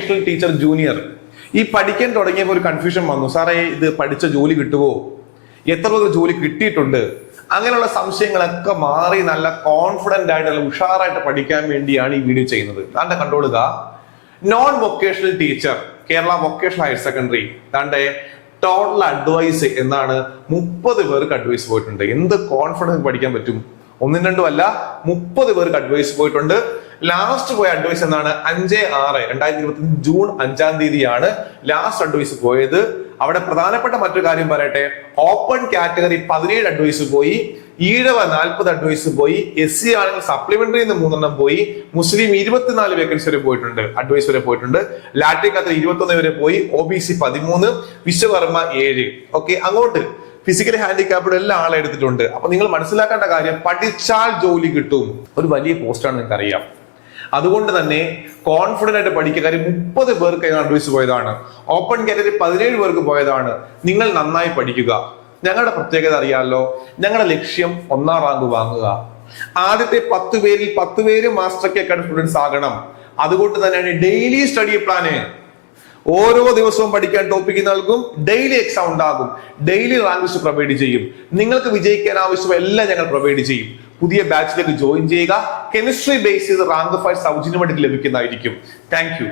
Vocational teacher junior ഈ പഠിക്കാൻ തുടങ്ങിയപ്പോൾ ഒരു കൺഫ്യൂഷൻ വന്നു. സാറേ, ഇത് പഠിച്ച ജോലി കിട്ടുമോ, എത്ര പേർക്ക് ജോലി കിട്ടിയിട്ടുണ്ട്, അങ്ങനെയുള്ള സംശയങ്ങളൊക്കെ മാറി നല്ല കോൺഫിഡന്റ് ആയിട്ട് നല്ല ഉഷാറായിട്ട് പഠിക്കാൻ വേണ്ടിയാണ് ഈ വീഡിയോ ചെയ്യുന്നത്. താണ്ടെ കണ്ടോളുക, non vocational teacher Kerala vocational higher secondary താണ്ടെ ടോട്ടൽ അഡ്വൈസ് എന്നാണ് 30 പേർക്ക് അഡ്വൈസ് പോയിട്ടുണ്ട്. എന്ത് കോൺഫിഡൻസ് പഠിക്കാൻ പറ്റും? ഒന്നും രണ്ടും അല്ല, 30 പേർക്ക് അഡ്വൈസ് പോയിട്ടുണ്ട്. ലാസ്റ്റ് പോയ അഡ്വൈസ് എന്നാണ് 5/6/2025 ജൂൺ 5-ാം തീയതിയാണ് ലാസ്റ്റ് അഡ്വൈസ് പോയത്. അവിടെ പ്രധാനപ്പെട്ട മറ്റൊരു കാര്യം പറയട്ടെ, ഓപ്പൺ കാറ്റഗറി 17 അഡ്വൈസ് പോയി, ഈഴവ 40 അഡ്വൈസ് പോയി, SC ആണെങ്കിൽ സപ്ലിമെന്ററി 3 പോയി, മുസ്ലിം 24 വേക്കൻസി വരെ പോയിട്ടുണ്ട്, അഡ്വൈസ് വരെ പോയിട്ടുണ്ട്, ലാറ്റിൻ കാത്തലിക് 21 വരെ പോയി, OBC 13, വിശ്വകർമ്മ 7. ഓക്കെ, അങ്ങോട്ട് ഫിസിക്കലി ഹാൻഡിക്യാപ്ഡ് എല്ലാ ആളെ എടുത്തിട്ടുണ്ട്. അപ്പൊ നിങ്ങൾ മനസ്സിലാക്കേണ്ട കാര്യം, പഠിച്ചാൽ ജോലി കിട്ടും. ഒരു വലിയ പോസ്റ്റാണ്, നിങ്ങൾക്ക് അറിയാം. അതുകൊണ്ട് തന്നെ കോൺഫിഡന്റ് ആയിട്ട് പഠിക്കുക. കാര്യം 30 പേർക്ക് അഡ്വൈസ് പോയതാണ്, ഓപ്പൺ കാറ്റഗറി 17 പേർക്ക് പോയതാണ്. നിങ്ങൾ നന്നായി പഠിക്കുക. ഞങ്ങളുടെ പ്രത്യേകത അറിയാമല്ലോ, ഞങ്ങളുടെ ലക്ഷ്യം 1ാം റാങ്ക് വാങ്ങുക. ആദ്യത്തെ 10 പേരിൽ 10 പേര് മാസ്റ്റർ കെ അക്കാഡമി സ്റ്റുഡൻസ് ആകണം. അതുകൊണ്ട് തന്നെയാണ് ഡെയിലി സ്റ്റഡി പ്ലാന്. ഓരോ ദിവസവും പഠിക്കാൻ ടോപ്പിക്ക് നൽകും, ഡെയിലി എക്സാം ഉണ്ടാകും, ഡെയിലി റാങ്ക് ലിസ്റ്റ് പ്രൊവൈഡ് ചെയ്യും. നിങ്ങൾക്ക് വിജയിക്കാൻ ആവശ്യമായ എല്ലാം ഞങ്ങൾ പ്രൊവൈഡ് ചെയ്യും. പുതിയ ബാച്ചിലേക്ക് ജോയിൻ ചെയ്യുക. കെമിസ്ട്രി ബേസ് ചെയ്ത് റാങ്ക് ഫയൽ സൗജന്യമായിട്ട് ലഭിക്കുന്നതായിരിക്കും. Thank you.